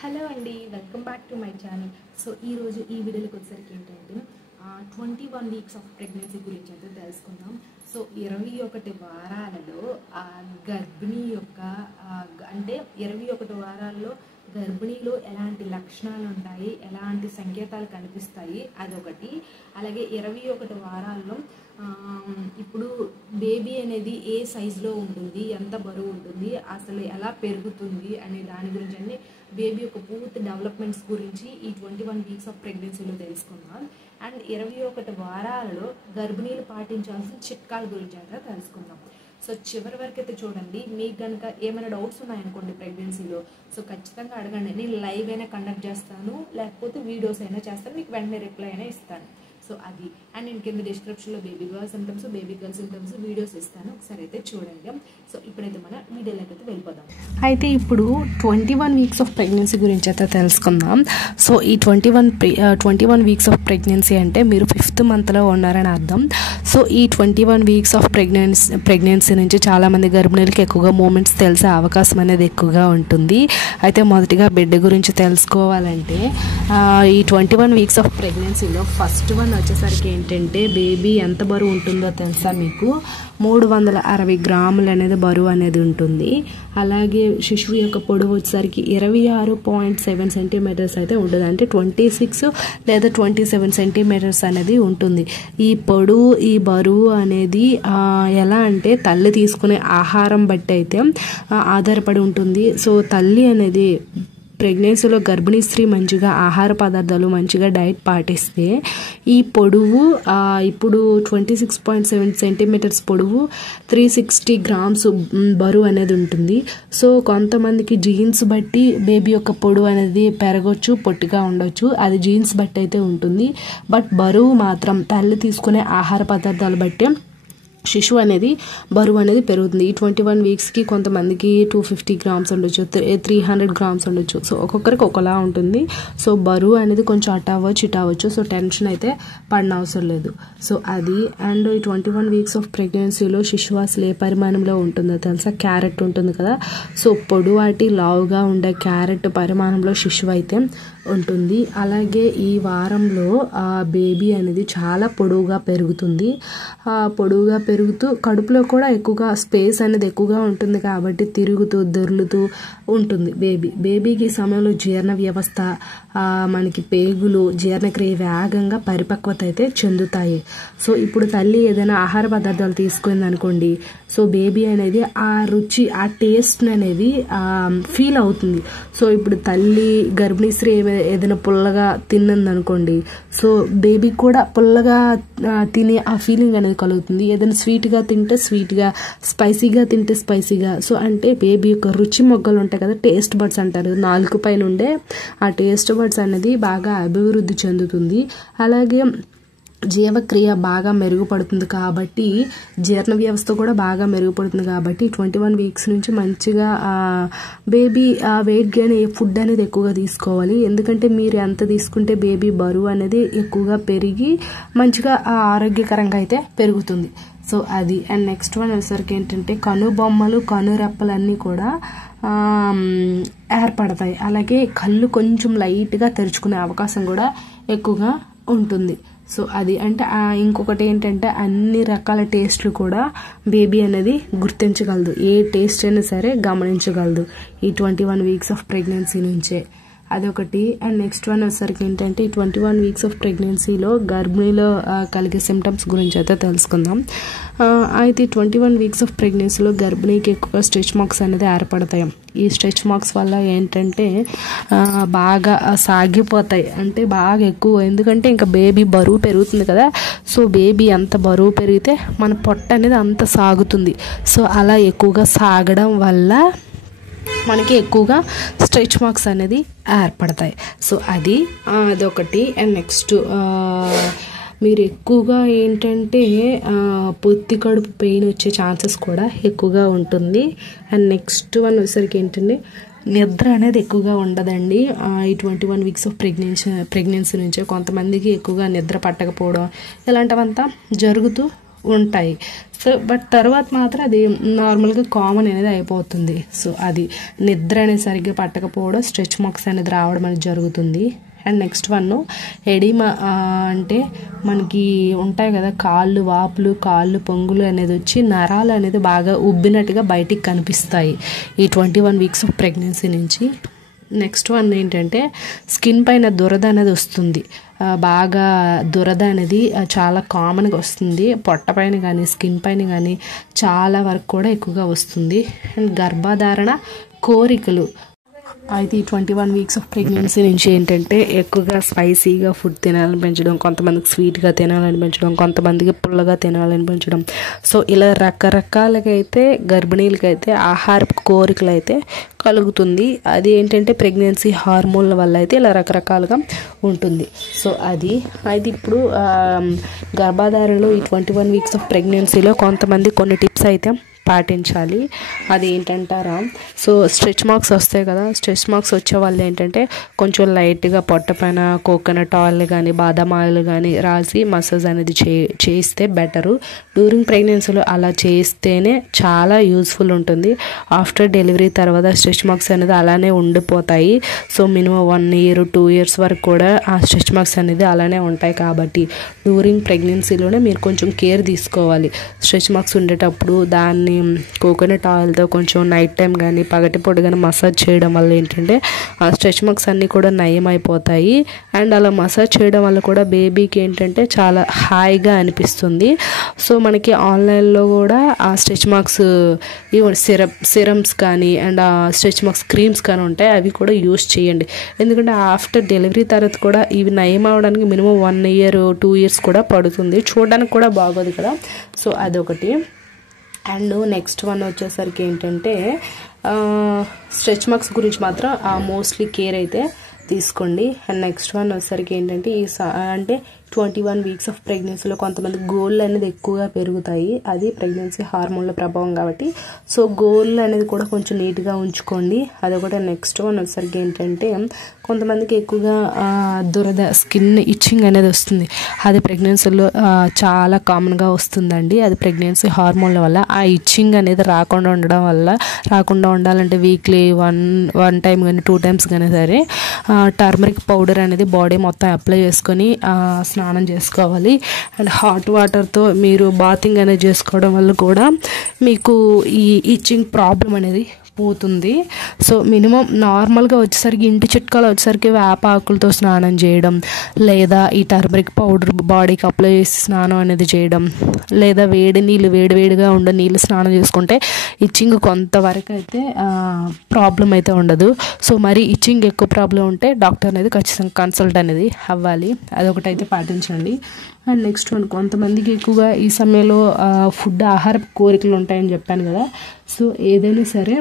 Hello అండి, welcome back to my channel. So ఈరోజు ఈ వీడియోలోకి వచ్చేసరికి ఏంటంటే 21 వీక్స్ ఆఫ్ ప్రెగ్నెన్సీ గురించి అయితే తెలుసుకుందాం. సో 21 వారాలలో గర్భిణీ యొక్క అంటే 21 వారాల్లో గర్భిణీలో ఎలాంటి లక్షణాలు ఉంటాయి, ఎలాంటి సంకేతాలు కనిపిస్తాయి అదొకటి. అలాగే 21 వారాల్లో ఇప్పుడు బేబీ అనేది ఏ సైజులో ఉంటుంది, ఎంత బరువు ఉంటుంది, అసలు ఎలా పెరుగుతుంది అనే దాని గురించి అన్ని బేబీ యొక్క పూర్తి డెవలప్మెంట్స్ గురించి ఈ 21 వీక్స్ ఆఫ్ ప్రెగ్నెన్సీలో తెలుసుకుందాం. అండ్ 21 వారాలలో గర్భిణీలు పాటించాల్సిన చిట్కాల గురించి అయితే తెలుసుకుందాం. సో చివరి వరకు అయితే చూడండి. మీకు కనుక ఏమైనా డౌట్స్ ఉన్నాయనుకోండి ప్రెగ్నెన్సీలో, సో ఖచ్చితంగా అడగండి. నేను లైవ్ అయినా కండక్ట్ చేస్తాను, లేకపోతే వీడియోస్ అయినా చేస్తాను, మీకు వెంటనే రిప్లై అయినా ఇస్తాను. సో అది అండ్ నేను కింద డిస్క్రిప్షన్లో baby bye symptoms, baby girl symptoms videos ఇస్తాను, ఒకసారి అయితే చూడండి. సో ఇప్పుడైతే మన వీడియోలోకి అయితే వెళ్ళిపోదాం. అయితే ఇప్పుడు 21 వీక్స్ ఆఫ్ ప్రెగ్నెన్సీ గురించి అయితే తెలుసుకుందాం. సో ఈ 21 వీక్స్ ఆఫ్ ప్రెగ్నెన్సీ అంటే మీరు 5th మంత్లో ఉన్నారని అర్థం. సో ఈ 21 వీక్స్ ఆఫ్ ప్రెగ్నెన్సీ నుంచి చాలామంది గర్భిణీలకి ఎక్కువగా మూమెంట్స్ తెలిసే అవకాశం అనేది ఎక్కువగా ఉంటుంది. అయితే మొదటిగా బిడ్డ గురించి తెలుసుకోవాలంటే ఈ 21 వీక్స్ ఆఫ్ ప్రెగ్నెన్సీలో ఫస్ట్ వన్ వచ్చేసరికి ఏంటంటే బేబీ ఎంత బరువు ఉంటుందో తెలుసా మీకు? 360 గ్రాములు అనేది బరువు అనేది ఉంటుంది. అలాగే శిశువు యొక్క పొడవు వచ్చేసరికి 26.7 సెంటీమీటర్స్ అయితే ఉంటుంది. అంటే 26 లేదా 27 సెంటీమీటర్స్ అనేది ఉంటుంది. ఈ పొడవు, ఈ బరువు అనేది ఎలా అంటే తల్లి తీసుకునే ఆహారం బట్టి అయితే ఆధారపడి ఉంటుంది. సో తల్లి అనేది ప్రెగ్నెన్సీలో గర్భిణీ స్త్రీ మంచిగా ఆహార పదార్థాలు, మంచిగా డైట్ పాటిస్తే ఈ పొడవు ఇప్పుడు 26.7 సెంటీమీటర్స్ పొడవు, 360 గ్రామ్స్ బరువు అనేది ఉంటుంది. సో కొంతమందికి జీన్స్ బట్టి బేబీ యొక్క పొడవు అనేది పెరగవచ్చు, పొట్టిగా ఉండొచ్చు, అది జీన్స్ బట్టి అయితే ఉంటుంది. బట్ బరువు మాత్రం తల్లి తీసుకునే ఆహార పదార్థాలు బట్టి శిశువు అనేది బరువు అనేది పెరుగుతుంది. ఈ 21 వీక్స్కి కొంతమందికి 250 గ్రామ్స్ ఉండొచ్చు, 300 గ్రామ్స్ ఉండొచ్చు. సో ఒక్కొక్కరికి ఒకలా ఉంటుంది. సో బరువు అనేది కొంచెం అటు అవ్వచ్చు, ఇటు అవ్వచ్చు. సో టెన్షన్ అయితే పడిన అవసరం లేదు. సో అది అండ్ ఈ 21 వీక్స్ ఆఫ్ ప్రెగ్నెన్సీలో శిశువు అసలు ఏ పరిమాణంలో ఉంటుందో తెలుసా? క్యారెట్ ఉంటుంది కదా. సో పొడవాటి లావుగా ఉండే క్యారెట్ పరిమాణంలో శిశువు అయితే ఉంటుంది. అలాగే ఈ వారంలో బేబీ అనేది చాలా పొడవుగా పెరుగుతుంది. పొడవుగా పెరుగుతూ కడుపులో కూడా ఎక్కువగా స్పేస్ అనేది ఎక్కువగా ఉంటుంది కాబట్టి తిరుగుతూ దొర్లుతూ ఉంటుంది బేబీకి. సమయంలో జీర్ణ వ్యవస్థ, మనకి పేగులు, జీర్ణక్రియ వేగంగా పరిపక్వత అయితే చెందుతాయి. సో ఇప్పుడు తల్లి ఏదైనా ఆహార పదార్థాలు తీసుకుంది అనుకోండి, సో బేబీ అనేది ఆ రుచి, ఆ టేస్ట్ అనేది ఫీల్ అవుతుంది. సో ఇప్పుడు తల్లి గర్భిణీ స్త్రీ ఏదైనా పుల్లగా తిన్నది అనుకోండి, సో బేబీ కూడా పుల్లగా తినే ఆ ఫీలింగ్ అనేది కలుగుతుంది. ఏదైనా స్వీట్గా తింటే స్వీట్గా, స్పైసీగా తింటే స్పైసీగా. సో అంటే బేబీ యొక్క రుచి మొగ్గలు ఉంటాయి కదా, టేస్ట్ బడ్స్ అంటారు, నాలుగు పైన ఉండే ఆ టేస్ట్ బడ్స్ అనేది బాగా అభివృద్ధి చెందుతుంది. అలాగే జీవక్రియ బాగా మెరుగుపడుతుంది కాబట్టి జీర్ణ వ్యవస్థ కూడా బాగా మెరుగుపడుతుంది కాబట్టి 21 వీక్స్ నుంచి మంచిగా బేబీ వెయిట్ గెయిన్ ఫుడ్ అనేది ఎక్కువగా తీసుకోవాలి. ఎందుకంటే మీరు ఎంత తీసుకుంటే బేబీ బరువు అనేది ఎక్కువగా పెరిగి మంచిగా ఆరోగ్యకరంగా అయితే పెరుగుతుంది. సో అది అండ్ నెక్స్ట్ వన్ వచ్చేసరికి ఏంటంటే కనుబొమ్మలు, కనురెప్పలన్నీ కూడా ఏర్పడతాయి. అలాగే కళ్ళు కొంచెం లైట్గా తెరుచుకునే అవకాశం కూడా ఎక్కువగా ఉంటుంది. సో అది అంటే ఇంకొకటి ఏంటంటే అన్ని రకాల టేస్ట్లు కూడా బేబీ అనేది గుర్తించగలదు. ఏ టేస్ట్ అయినా సరే గమనించగలదు ఈ 21 వీక్స్ ఆఫ్ ప్రెగ్నెన్సీ నుంచే. అదొకటి. అండ్ నెక్స్ట్ వన్ వచ్చేసరికి ఏంటంటే ఈ 21 వీక్స్ ఆఫ్ ప్రెగ్నెన్సీలో గర్భిణీలో కలిగే సిమ్టమ్స్ గురించి అయితే తెలుసుకుందాం. అయితే 21 వీక్స్ ఆఫ్ ప్రెగ్నెన్సీలో గర్భిణీకి ఎక్కువగా స్ట్రెచ్ మార్క్స్ అనేది ఏర్పడతాయి. ఈ స్ట్రెచ్ మార్క్స్ వల్ల ఏంటంటే బాగా సాగిపోతాయి, అంటే బాగా ఎక్కువ. ఎందుకంటే ఇంకా బేబీ బరువు పెరుగుతుంది కదా. సో బేబీ ఎంత బరువు పెరిగితే మన పొట్ట అనేది అంత సాగుతుంది. సో అలా ఎక్కువగా సాగడం వల్ల మనకి ఎక్కువగా స్ట్రెచ్ మార్క్స్ అనేది ఏర్పడతాయి. సో అదొకటి. అండ్ నెక్స్ట్ మీరు ఎక్కువగా ఏంటంటే పొత్తి కడుపు పెయిన్ వచ్చే ఛాన్సెస్ కూడా ఎక్కువగా ఉంటుంది. అండ్ నెక్స్ట్ వన్ వచ్చేసరికి ఏంటంటే నిద్ర అనేది ఎక్కువగా ఉండదండి. ఈ 21 వీక్స్ ఆఫ్ ప్రెగ్నెన్సీ నుంచే కొంతమందికి ఎక్కువగా నిద్ర పట్టకపోవడం ఇలాంటివంతా జరుగుతూ ఉంటాయి. సో బట్ తర్వాత మాత్రం అది నార్మల్గా కామన్ అనేది అయిపోతుంది. సో అది నిద్ర అనేది సరిగ్గా పట్టకపోవడం, స్ట్రెచ్ మార్క్స్ అనేది రావడం అనేది జరుగుతుంది. అండ్ నెక్స్ట్ వన్ ఎడిమా, అంటే మనకి ఉంటాయి కదా కాళ్ళు వాపులు, కాళ్ళు పొంగులు అనేది వచ్చి నరాలు అనేది బాగా ఉబ్బినట్టుగా బయటికి కనిపిస్తాయి ఈ 21 వీక్స్ ఆఫ్ ప్రెగ్నెన్సీ నుంచి. నెక్స్ట్ వన్ ఏంటంటే స్కిన్ పైన దురద అనేది వస్తుంది. బాగా దురద అనేది చాలా కామన్గా వస్తుంది. పొట్ట పైన కానీ స్కిన్ పైన కానీ చాలా వరకు కూడా ఎక్కువగా వస్తుంది. అండ్ గర్భధారణ కోరికలు అయితే ఈ 21 వీక్స్ ఆఫ్ ప్రెగ్నెన్సీ నుంచి ఏంటంటే ఎక్కువగా స్పైసీగా ఫుడ్ తినాలనిపించడం, కొంతమందికి స్వీట్గా తినాలనిపించడం, కొంతమందికి పుల్లగా తినాలనిపించడం. సో ఇలా రకరకాలుగా అయితే గర్భిణీలకైతే ఆహార కోరికలు అయితే కలుగుతుంది. అది ఏంటంటే ప్రెగ్నెన్సీ హార్మోన్ల వల్ల అయితే ఇలా రకరకాలుగా ఉంటుంది. సో అది అయితే ఇప్పుడు గర్భధారణలో ఈ 21 వీక్స్ ఆఫ్ ప్రెగ్నెన్సీలో కొంతమంది కొన్ని టిప్స్ అయితే పాటించాలి. అది ఏంటంటారా, సో స్ట్రెచ్ మార్క్స్ వస్తాయి కదా, స్ట్రెచ్ మార్క్స్ వచ్చే వాళ్ళు ఏంటంటే కొంచెం లైట్గా పొట్ట పైన కోకోనట్ ఆయిల్ కానీ బాదం ఆయిల్ కానీ రాసి మసాజ్ అనేది చేస్తే బెటరు. డ్యూరింగ్ ప్రెగ్నెన్సీలో అలా చేస్తేనే చాలా యూస్ఫుల్ ఉంటుంది. ఆఫ్టర్ డెలివరీ తర్వాత స్ట్రెచ్ మార్క్స్ అనేది అలానే ఉండిపోతాయి. సో మినిమం 1 year 2 years వరకు కూడా ఆ స్ట్రెచ్ మార్క్స్ అనేది అలానే ఉంటాయి. కాబట్టి డ్యూరింగ్ ప్రెగ్నెన్సీలోనే మీరు కొంచెం కేర్ తీసుకోవాలి. స్ట్రెచ్ మార్క్స్ ఉండేటప్పుడు దాన్ని కోకోనట్ ఆయిల్తో కొంచెం నైట్ టైం కానీ పగటిపూట కానీ మసాజ్ చేయడం వల్ల ఏంటంటే ఆ స్ట్రెచ్ మార్క్స్ అన్నీ కూడా నయం అయిపోతాయి. అండ్ అలా మసాజ్ చేయడం వల్ల కూడా బేబీకి ఏంటంటే చాలా హాయిగా అనిపిస్తుంది. సో మనకి ఆన్లైన్లో కూడా ఆ స్ట్రెచ్ మార్క్స్ సిరమ్స్ కానీ అండ్ ఆ స్ట్రెచ్ మార్క్స్ క్రీమ్స్ కానీ ఉంటాయి, అవి కూడా యూస్ చేయండి. ఎందుకంటే ఆఫ్టర్ డెలివరీ తర్వాత కూడా ఇవి నయం అవడానికి మినిమం 1 year 2 years కూడా పడుతుంది. చూడడానికి కూడా బాగోదు కదా. సో అదొకటి. అండ్ నెక్స్ట్ వన్ వచ్చేసరికి ఏంటంటే స్ట్రెచ్ మార్క్స్ గురించి మాత్రం మోస్ట్లీ కేర్ అయితే తీసుకోండి. అండ్ నెక్స్ట్ వన్ వచ్చేసరికి ఏంటంటే అంటే 21 వీక్స్ ఆఫ్ ప్రెగ్నెన్సీలో కొంతమంది గోళ్ళు అనేది ఎక్కువగా పెరుగుతాయి. అది ప్రెగ్నెన్సీ హార్మోన్ల ప్రభావం కాబట్టి సో గోళ్ళు అనేది కూడా కొంచెం నీట్గా ఉంచుకోండి. అదొకటి. నెక్స్ట్ వన్ వచ్చేసరికి ఏంటంటే కొంతమందికి ఎక్కువగా దురద, స్కిన్ ఇచ్చింగ్ అనేది వస్తుంది. అది ప్రెగ్నెన్సీలో చాలా కామన్గా వస్తుందండి. అది ప్రెగ్నెన్సీ హార్మోన్ల వల్ల. ఆ ఇచ్చింగ్ అనేది రాకుండా ఉండాలంటే వీక్లీ వన్ టైం కానీ 2 times కానీ సరే టర్మరిక్ పౌడర్ అనేది బాడీ మొత్తం అప్లై చేసుకొని స్నానం చేసుకోవాలి. అండ్ హాట్ వాటర్తో మీరు బాతింగ్ అనేది చేసుకోవడం వల్ల కూడా మీకు ఈ ఇచ్చింగ్ ప్రాబ్లం అనేది పోతుంది. సో మినిమం నార్మల్గా వచ్చేసరికి ఇంటి చిట్కాలు వచ్చేసరికి వేపాకులతో స్నానం చేయడం, లేదా ఈ టర్మరిక్ పౌడర్ బాడీకి అప్లై చేసి స్నానం అనేది చేయడం, లేదా వేడిగా ఉండే నీళ్ళు స్నానం చేసుకుంటే ఇచ్చింగ్ కొంతవరకు అయితే ప్రాబ్లం అయితే ఉండదు. సో మరి ఇచ్చింగ్ ఎక్కువ ప్రాబ్లం ఉంటే డాక్టర్ అనేది ఖచ్చితంగా కన్సల్ట్ అనేది అవ్వాలి. అదొకటి అయితే పాటించండి. అండ్ నెక్స్ట్ వన్, కొంతమందికి ఎక్కువగా ఈ సమయంలో ఆహార కోరికలు ఉంటాయని చెప్పాను కదా. సో ఏదైనా సరే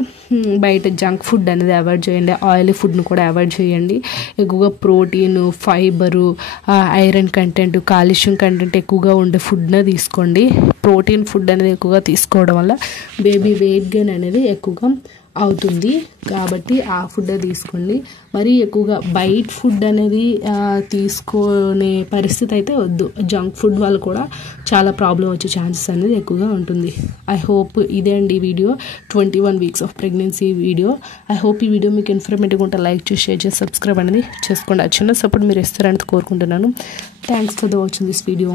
బయట జంక్ ఫుడ్ అనేది అవాయిడ్ చేయండి. ఆయిలీ ఫుడ్ను కూడా అవాయిడ్ చేయండి. ఎక్కువగా protein, fibre, iron content, calcium content ఎక్కువగా ఉండే ఫుడ్నే తీసుకోండి. ప్రోటీన్ ఫుడ్ అనేది ఎక్కువగా తీసుకోవడం వల్ల బేబీ వెయిట్ గెయిన్ అనేది ఎక్కువగా అవుతుంది. కాబట్టి ఆ ఫుడ్ తీసుకోండి. మరి ఎక్కువగా బయట ఫుడ్ అనేది తీసుకునే పరిస్థితి అయితే వద్దు. జంక్ ఫుడ్ వల్ల కూడా చాలా ప్రాబ్లం వచ్చే ఛాన్సెస్ అనేది ఎక్కువగా ఉంటుంది. ఐ హోప్ ఇదే అండి ఈ video, 21 weeks of pregnancy video. I hope ఈ వీడియో మీకు ఇన్ఫర్మేటివ్గా ఉంటే లైక్ చేసి, షేర్ చేసి, సబ్స్క్రైబ్ అనేది చేసుకోండి. ఆ చిన్న సపోర్ట్ మీరు ఇస్తారని కోరుకుంటున్నాను. Thanks for the watching this video.